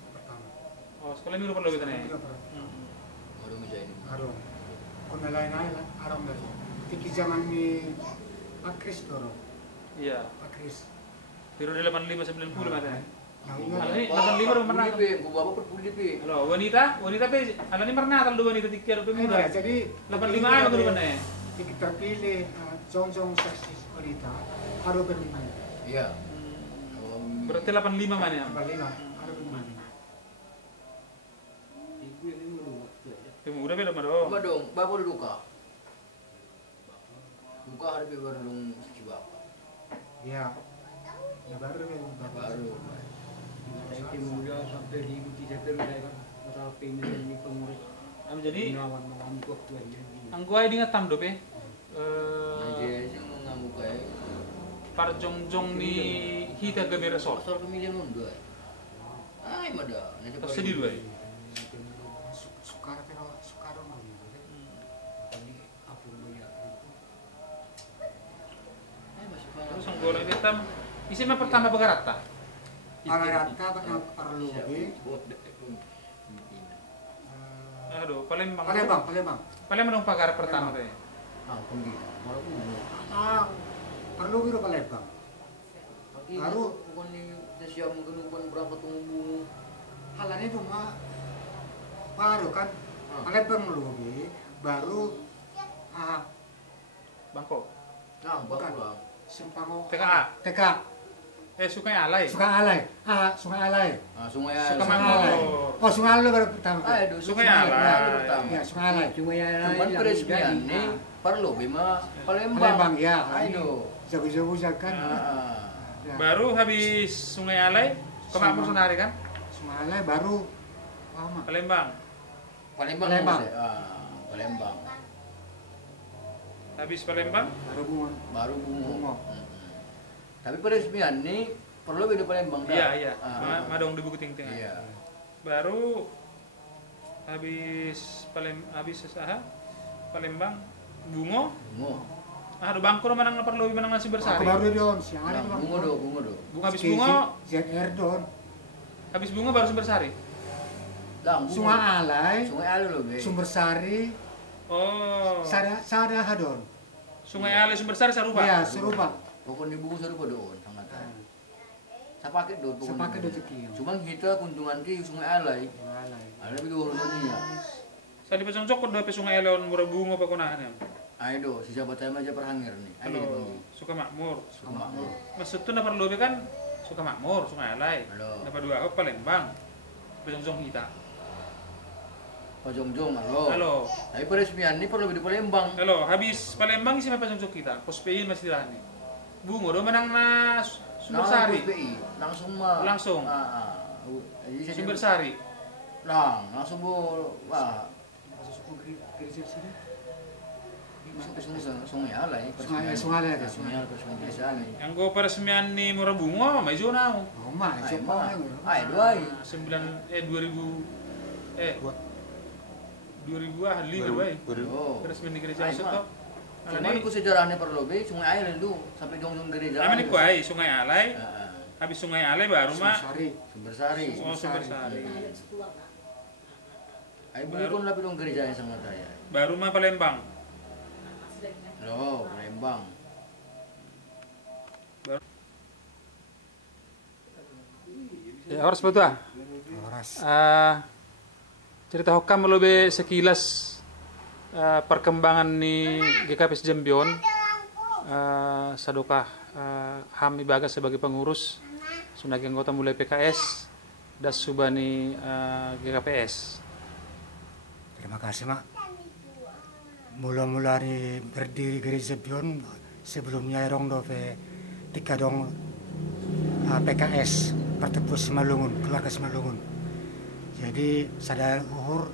Oh, sekolah minggu perlu kita nih. Arung bisa ini. Arung. Kuna lain-lain arung dari. Tiki zaman ni Pak Kris doro. Iya. Pak Kris. Periode 85 90 mah. Ini 85 baru pernah. Gua bawa perpuli pi. Halo, wanita pe ini pernah Natal dua wanita tiga rupiah muda. Jadi 85 apa dulu mana ya? Tiki terpilih jong seksi wanita harus berlima. Iya. Berarti 85 mana ya? 85. Udah beda dong. Apa dong? Bapak udah duka. Duka hari baru dong si bapak. Iya. Ya baru baru. Dari muda sampai diikuti saya terus kan terapi ini pengurus. Jadi Nawan mengamuk tuan ini. Anggo ay dingat tam dope. Jadi sing ngamuk kayak. Par jongjong ni hita gabe resort. Soal pemilihan mundur. Ay mada. Sedih dua. Terus anggora hitam isinya pertama bagarata. Bagarata perlu lebih. Aduh, Palembang. Palembang dong pagar pertama teh. Perlu biru Palembang. Baru bukan di siap menggelupan berapa tunggu. Halannya cuma baru kan Palembang lebih baru Bangkok. Nah, bukan. Bang. Simpango TK. Sungai Alai. Sungai Alai. Sungai Alai. Oh, Sungai Alai baru pertama. Sungai Alai pertama. Ya, Sungai Alai. Sungai Alai. Cuman peresmian nih perlu bima Palembang. Palembang ya. Ayo. Jago-jago kan. Baru habis Sungai Alai ke Makmur Sonari kan? Sungai Alai baru Palembang. Palembang. Habis Palembang baru bungo. Tapi peresmian nih perlu di Palembang dah. Iya. Madong di buku ting-ting. Iya. Baru habis Palembang bungo. Aduh bangko manang perlu manang nasi bersari. Baru don siang ada bungo do. Bunga habis bungo ZR don. Habis bungo baru Sumbersari. Sungai Alai loh, Sumbersari Oh. Sada hadon. Sungai Ale Sumber Sari sarupa. Ya, serupa. Pokoknya buku serupa doon sangat. Saya pakai doon. Saya pakai doon cekil. Cuman kita kunjungan ke Sungai Alai. Ada lebih dulu dunia. Saya di Pasang Cokot dope Sungai Ale on murah bunga pa kunahan ya. Ayo, si sahabat saya aja perhangir nih. Ayo Halo, dipanggil. suka makmur. Suka makmur. Maksud tuh napar lobe kan suka makmur, Sungai Alai. Halo. Napar dua apa Palembang. Pasang kita. Pak Jongjong, halo. Halo. Tapi peresmian ini perlu di Palembang. Halo, habis Palembang sih Pasang Cok kita. Pospein masih dah nih. Bunga do menang na Sumber Sari. Langsung mah. Langsung. Jadi saya Sumber Sari. langsung bu, wah. Masuk suku gereja sini. Sungai Alai. Sungai Alai. Sungai Alai peresmian biasa nih. Yang gue peresmian nih murah bunga, mai zona. Oh, mah, Ayo, coba. ayo dua. 2000 ah liga bae. Peresmian di gereja maksud toh. Cuman ku sejarahnya perlu be Sungai Alai dulu sampai Jongjong gereja. Namanya ku ai Sungai Alai. Habis Sungai Alai baru mah Sumber Sari. oh Sumber Sari. Ayo bukan lebih dong gereja yang sangat raya. Baru mah Palembang. Loh, Palembang. Ya harus betul ah. Cerita hokam lebih sekilas perkembangan nih GKPS Jambion. Sadokah HAM Ibagas sebagai pengurus, Sunagi anggota mulai PKS, das subani GKPS. Terima kasih, Mak. Mula-mula ni berdiri gereja Bion sebelumnya erong dope tika dong PKS Pertepus Simalungun, keluarga Simalungun. Jadi sadar uhur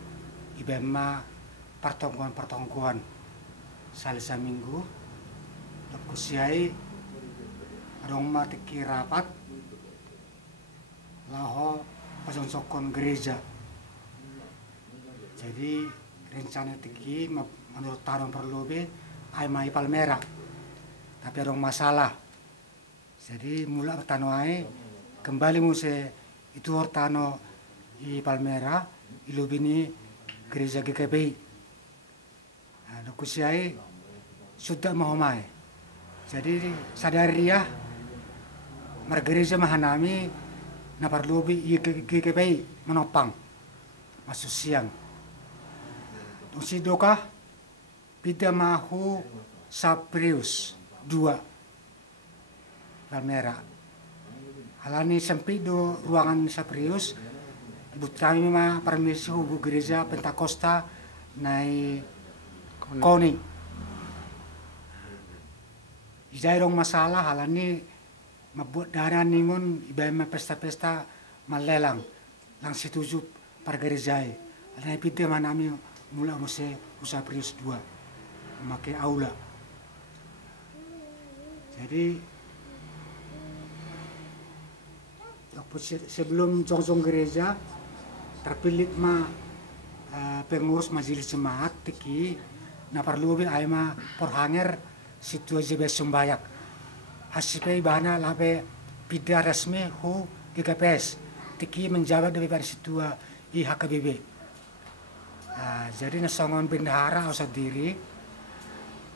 ibema pertongkuan salisa minggu kusiai adong matiki rapat laho pasang sokon gereja. Jadi rencana tiki menurut tarong perlobe ai mai Palmera. Tapi adong masalah. Jadi mula bertano ai kembali muse itu hortano di Palmera ilubini gereja GKPI. Nah, kusiai sudah mahomai. Jadi sadari dia margereja mahanami na parlobi GKPI menopang masuk siang. Usi doka pida mahu Saprius 2 Palmera. Halani sempido ruangan Saprius ibu kami mah permisi hubu gereja Pentakosta nai Koni. Ijairong masalah halani mabuat dana ningun ibaima pesta-pesta malelang lang setuju pargerejai. Halani pite manami mula muse usaha Prius 2 memakai aula. Jadi sebelum jongjong gereja terpilih pengurus majelis jemaat tiki na perlu ay porhanger situasi besumbayak hasipai bana labe pida resmi hu GKPS tiki menjawab dari situa i HKBB. Jadi nasongon bendahara usah diri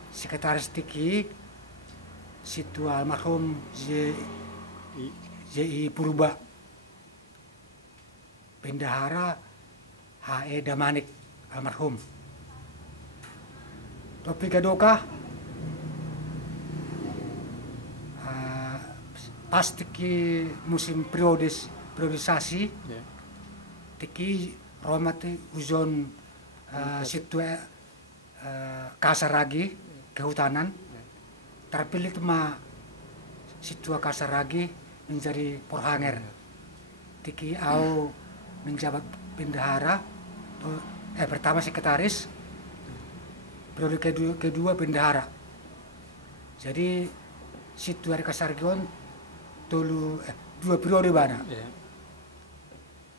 sekretaris tiki situa almarhum JI Purba bendahara HE Damanik almarhum. Topik kedua pas tiki musim periodisasi tiki romati uzon situ Kasaragi kehutanan terpilih ma situ Kasaragi menjadi porhanger tiki au menjabat bendahara pertama sekretaris periode kedua bendahara. Jadi situ hari Kasargion dulu 2 periode bana.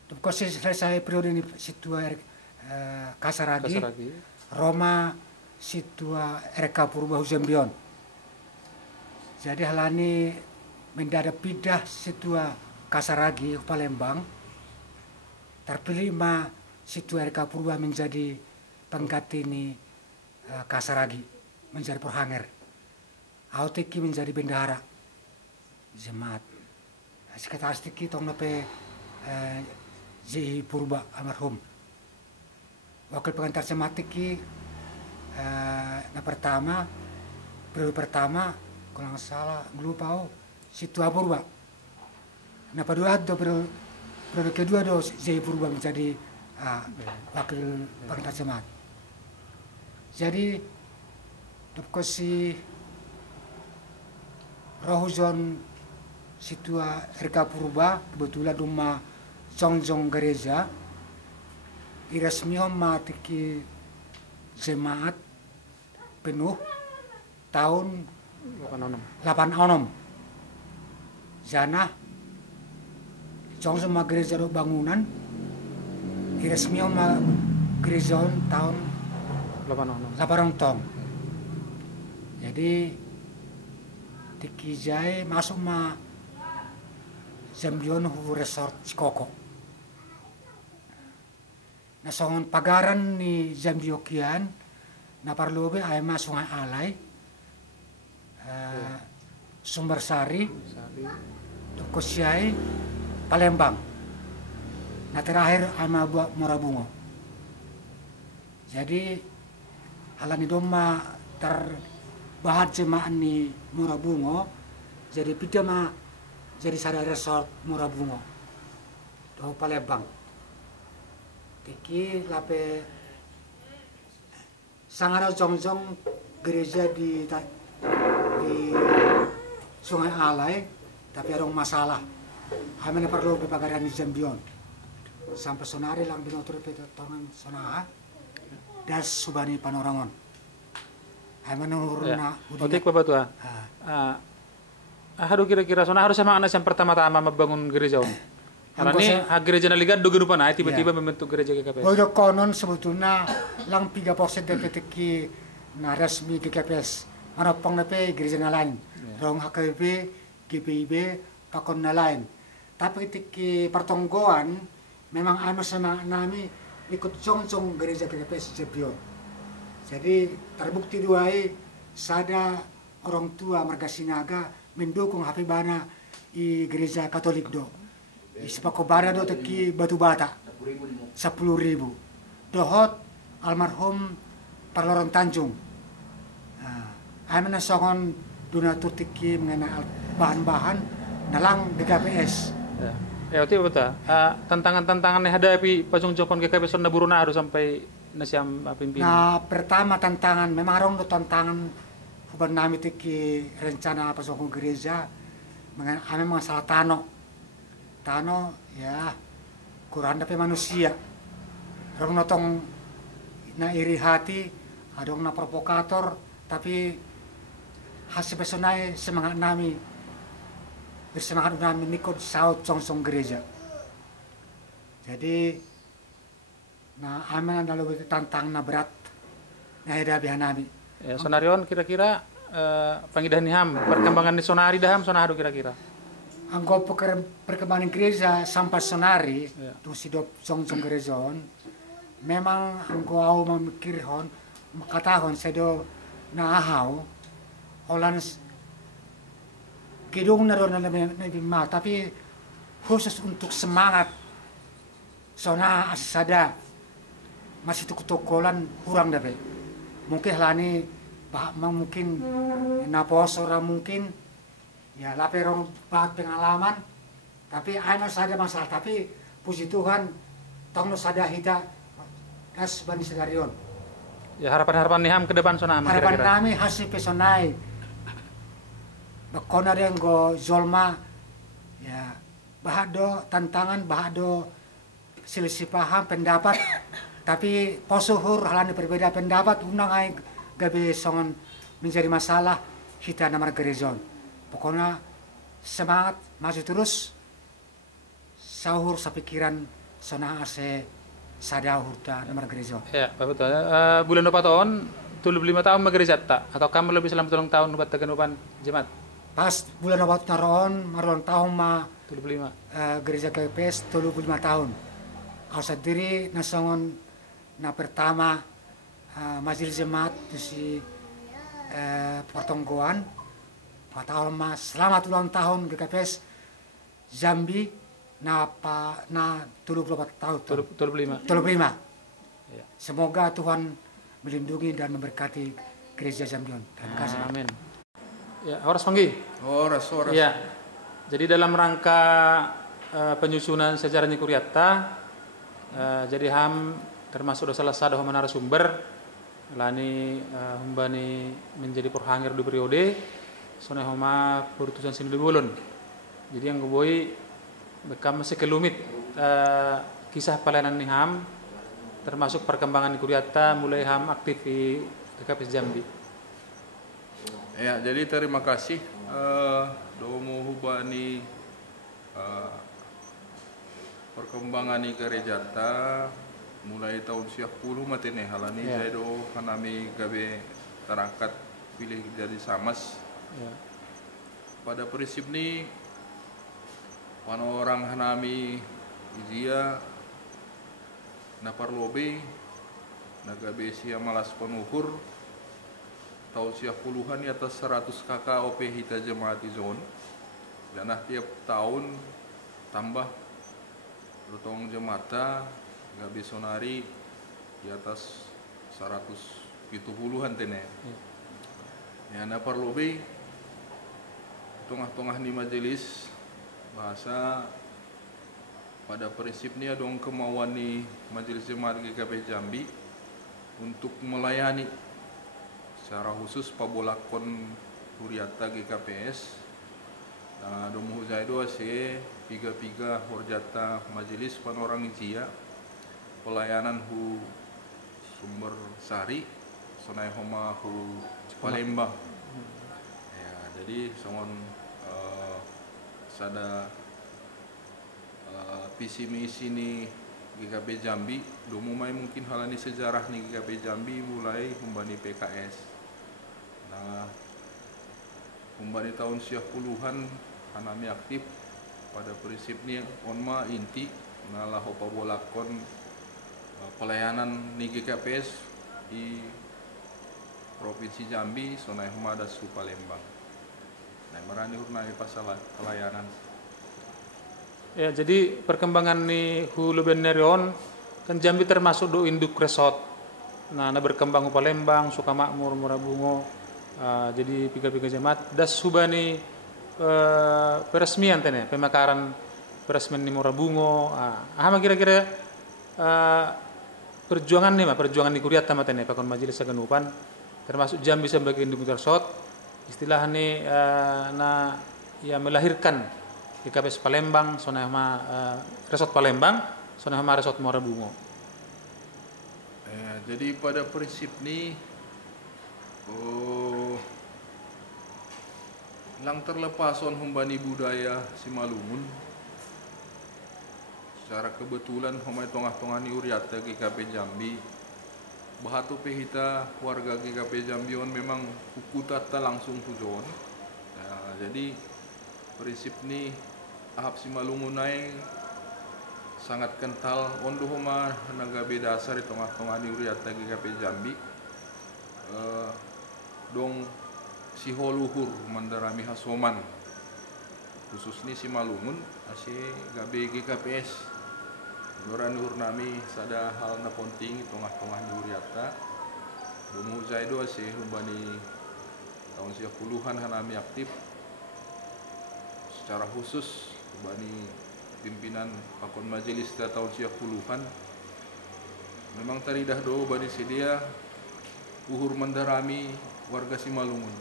Terus selesai periode ini situ Kasaragi. Roma situ RK Purba Jambion. Jadi halani mendadak pindah situ Kasaragi Palembang. Terpilih situ RK Purba menjadi pengganti ini Kasaragi menjadi perhanger. Autiki menjadi bendahara jemaat. Sekretaris tiki tong nape Ji Purba almarhum. Wakil pengantar jemaat tiki pertama periode pertama kalau nggak salah lupa Situ Purba. Kedua do periode kedua do Ji Purba menjadi wakil pengantar jemaat. Jadi si Rohuzon Situa Rika Purba kebetulan rumah Jongjong gereja iresmion matiki jemaat penuh tahun 86. Jana Jongjong gereja do bangunan iresmion gereja tahun 86 tong. Jadi tiki jai masuk Zambion hu resort Cikoko. Nah songon pagaran ni Zambio kian na parlobe ay Sungai Alai, Sumbersari, Kosiai, Palembang. Nah terakhir ay Morabungo. Jadi halani doma terbahat jemaah ni Morabungo, jadi pidama jadi sada resort Morabungo do Palembang. Tiki lape sangara Jongjong gereja di Sungai Alai, tapi ada masalah. Kami perlu bepagaran di Zambion. Sampai sonari lang binotur tongan sonaha das subani panorangon. Kami nuruna. Otik Bapak tua. Aduh kira-kira soalnya harus sama anak yang pertama-tama membangun gereja. Karena ini gereja naligat dogen rupa tiba-tiba membentuk gereja GKPS. Oh konon sebetulnya lang 3% DPTK na resmi GKPS. Manopong na pe gereja na lain. Rong HKBP, GPIB, pakon na lain. Tapi tiki pertonggoan memang ama sama nami ikut Jongjong gereja GKPS Jebion. Jadi terbukti duai sada orang tua marga Sinaga mendukung Hafibana i gereja Katolik do. Sepakobara do teki Batu Bata 10.000. Dohot almarhum Parloron Tanjung. Amin nasongon donatur teki mengenai bahan-bahan nalang GKPS. Ya, itu betul. Tantangan-tantangan yang hadapi pajong-jongkon GKPS na buruna harus sampai nasiam pimpinan. Nah, pertama tantangan memang orang do tantangan huban nami tiki rencana pajong gereja mengenai masalah Tano ya kurang dapat manusia. Orang notong na iri hati, ada na provokator, tapi hasil personai semangat nami bersemangat nami nikot saut Jongjong gereja. Jadi nah aman adalah tantang na berat na hadapi nami. Ya, sonarion kira-kira pangidahan ham perkembangan di sonari daham sonaro kira-kira. Anggo perkembangan gereja sampai sonari tu sidop Jongjong gereja memang anggo au memikirhon katahon sedo na ahau holan kidung na ron na tapi khusus untuk semangat sona asada masih tukutokolan kurang dapat mungkin lani mungkin naposora mungkin ya laperong bahat pengalaman tapi aina saja masalah tapi puji Tuhan tong sada hita kas bani segarion. Ya harapan-harapan niham ke depan sonam harapan kira-kira. Kami hasil pesonai bakona yang go zolma ya bahado tantangan bahado selisih paham pendapat tapi posuhur halani berbeda pendapat unang ai gabe songon menjadi masalah kita nama gereja. Pokoknya semangat maju terus sahur sapikiran sona ase sada hurta nama gereja. Ya, betul. Bulan 4 tahun, 25 tahun gereja tak atau kamu lebih selama 3 tahun buat teganupan jemaat? Pas bulan 4 tahun, maron tahun ma 25. Gereja KPS 25 tahun. Aku sendiri nasongon na pertama majelis jemaat di si Pertonggoan tahun mas selamat ulang tahun GKPS Jambi na 34 tahun 25. Ya. Semoga Tuhan melindungi dan memberkati gereja Jambion. Terima kasih. Amin. Ya, Horas Panggi. Horas. Ya. Jadi dalam rangka penyusunan sejarah Nikuriatta, jadi ham termasuk salah satu narasumber lani humbani menjadi perhangir di periode sonai homa perutusan sini bulun. Jadi yang gue bekam sekelumit kisah pelayanan ham termasuk perkembangan Nikuriatta mulai ham aktif di GKPS Jambi. Ya, jadi terima kasih domo hubani perkembangan di Gerejata mulai tahun 10 matene halani saya do kanami gabe terangkat pilih jadi samas. Ya. Pada prinsip ni orang hanami dia naparlobe nagabe sia malas penuhur tahun sia puluhan di atas 100 kakak OP hita jemaat zone dan tiap tahun tambah rutong jemaata gabe sonari di atas 170-an tene ya naparlobe tengah-tengah ni majelis bahasa pada prinsipnya dong kemauan ni majelis jemaat GKP Jambi untuk melayani secara khusus pabolakon Huriatta GKPS domuh zaido se piga horjata majelis panorang ijia pelayanan hu Sumber Sari sonai homa hu Palembang ya jadi songon sada visi misi ni GKP Jambi domu mai mungkin halani sejarah ni GKP Jambi mulai humbani PKS nah humbani tahun 10-an hanami aktif pada prinsipnya onma inti nalah hopa bolakon pelayanan ni GKPS di Provinsi Jambi sonai humada su Palembang. Nah, merani hurnai pasal pelayanan. Ya, jadi perkembangan ni hulu benerion kan Jambi termasuk do induk resort. Nah, berkembang ke Palembang, Sukamakmur, Murabungo. Jadi piga-piga jemaat das subani peresmian tene, pemekaran peresmian di Murabungo. Kira-kira perjuangan nih, perjuangan di Nikuriatta tene pakon majelis saganupan termasuk Jambi sebagai induk resort. Istilah ini ya melahirkan GKPS Palembang, sonahma resort Palembang, sonahma resort Murabungo. Jadi pada prinsip ni lang terlepas on humbani budaya Simalungun secara kebetulan homai tongah-tongah ni Huriatta GKP Jambi bahatu pehita warga GKP Jambion memang hukutata langsung tujuan. Nah, jadi prinsip ni ahap Simalungunai sangat kental ondo homa naga beda dasar di tengah-tengah ni Huriatta GKP Jambi dong si holuhur mandarami hasoman khusus ni Simalungun ase gabe GKPS Doran nur nami sada hal na penting tengah-tengah di Huriatta domu zaido ase humbani tahun 10-an hanami aktif secara khusus humbani pimpinan pakon majelis tahun 10-an memang taridah do bani sedia uhur mendarami warga Simalungun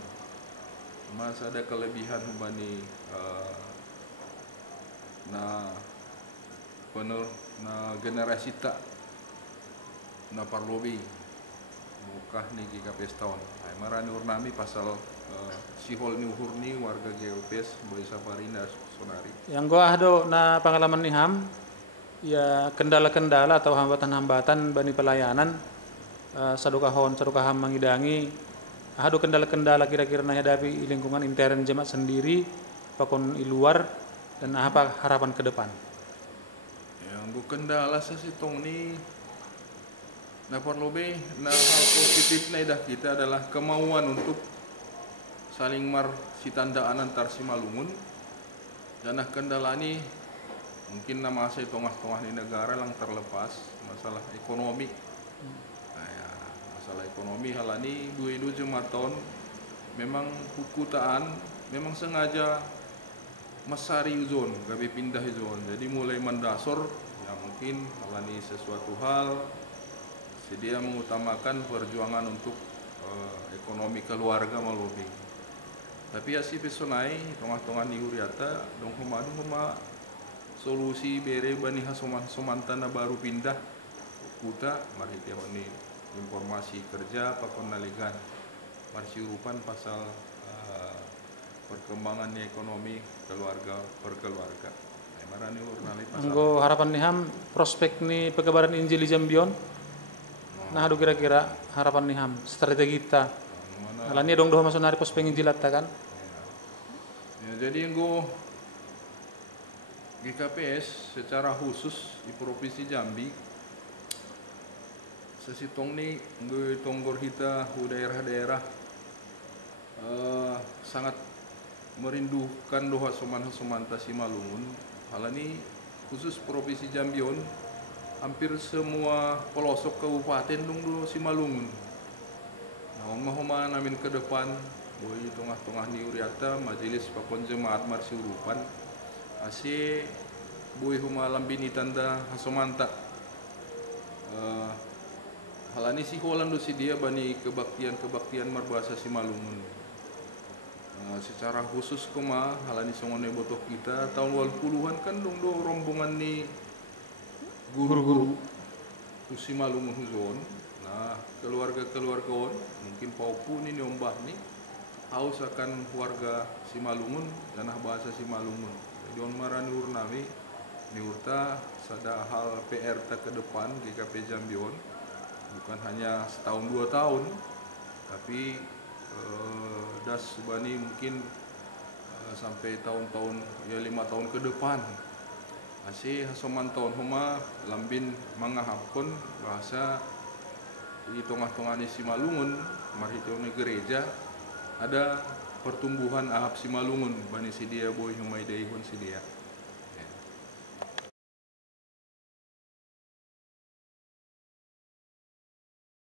masa ada kelebihan humbani na generasi tak na parlobi mukah ni GKPS tahun ay marani urnami pasal sihol ni uhur ni warga GKPS boleh saparina sonari yang gua do na pengalaman ni ham ya kendala-kendala atau hambatan-hambatan bani pelayanan sadukahon sadukaham mangidangi ada kendala-kendala kira-kira na hadapi lingkungan intern jemaat sendiri pakon di luar dan apa harapan ke depan yang gu kendala sesitong ni Nah perlobe, nah hal positif na idah kita adalah kemauan untuk saling sitandaan antar Simalungun. Dan kendala ini mungkin nama saya tengah-tengah di negara yang terlepas masalah ekonomi. Nah, ya, masalah ekonomi hal ini dua jematon memang hukutaan memang sengaja mesari zon, gabe pindah zon. Jadi mulai mendasar ya mungkin hal ini sesuatu hal dia mengutamakan perjuangan untuk ekonomi keluarga melobi. Tapi ya si pesonai tengah-tengah ni huriata dong huma solusi bere bani somantana baru pindah kuta mari dia ni informasi kerja pakon naligan marsiurupan pasal perkembangan ekonomi keluarga perkeluarga. Marani urnali pasal. Anggo harapan niham prospek ni pegabaran Injil Jambion. Nah, aduh kira-kira harapan nih ham strategi kita. Alanya dong doh masuk nari pos pengen jilat kan? Ya, jadi nggo GKPS secara khusus di provinsi Jambi sesitong nih nggo tonggor kita daerah-daerah sangat merindukan doa somanta Simalungun. Hal ini khusus provinsi Jambion hampir semua pelosok kabupaten dong Simalungun. Nah, homa namin ke depan, boy tengah-tengah ni uriata majelis pakon jemaat marsiurupan. Ase boy homa lambini tanda hasomanta. Halani si Holland si dia bani kebaktian marbahasa Simalungun. Secara khusus koma halani songone botok kita tahun 80-an kan dong rombongan ni guru-guru Simalungun zon. Nah, keluarga-keluarga on mungkin paupu ni ombah ni haus akan warga Simalungun dan bahasa Simalungun. Jadi on marani urnami ni urta sada hal PR ta ke depan GKP Jambion bukan hanya setahun 2 tahun tapi das bani mungkin sampai tahun-tahun ya 5 tahun ke depan. Masih hasomanton homa lambin mangahapkon bahasa di tengah-tengah Simalungun marhitone gereja ada pertumbuhan ahap Simalungun bani si dia boy humai daihun si dia.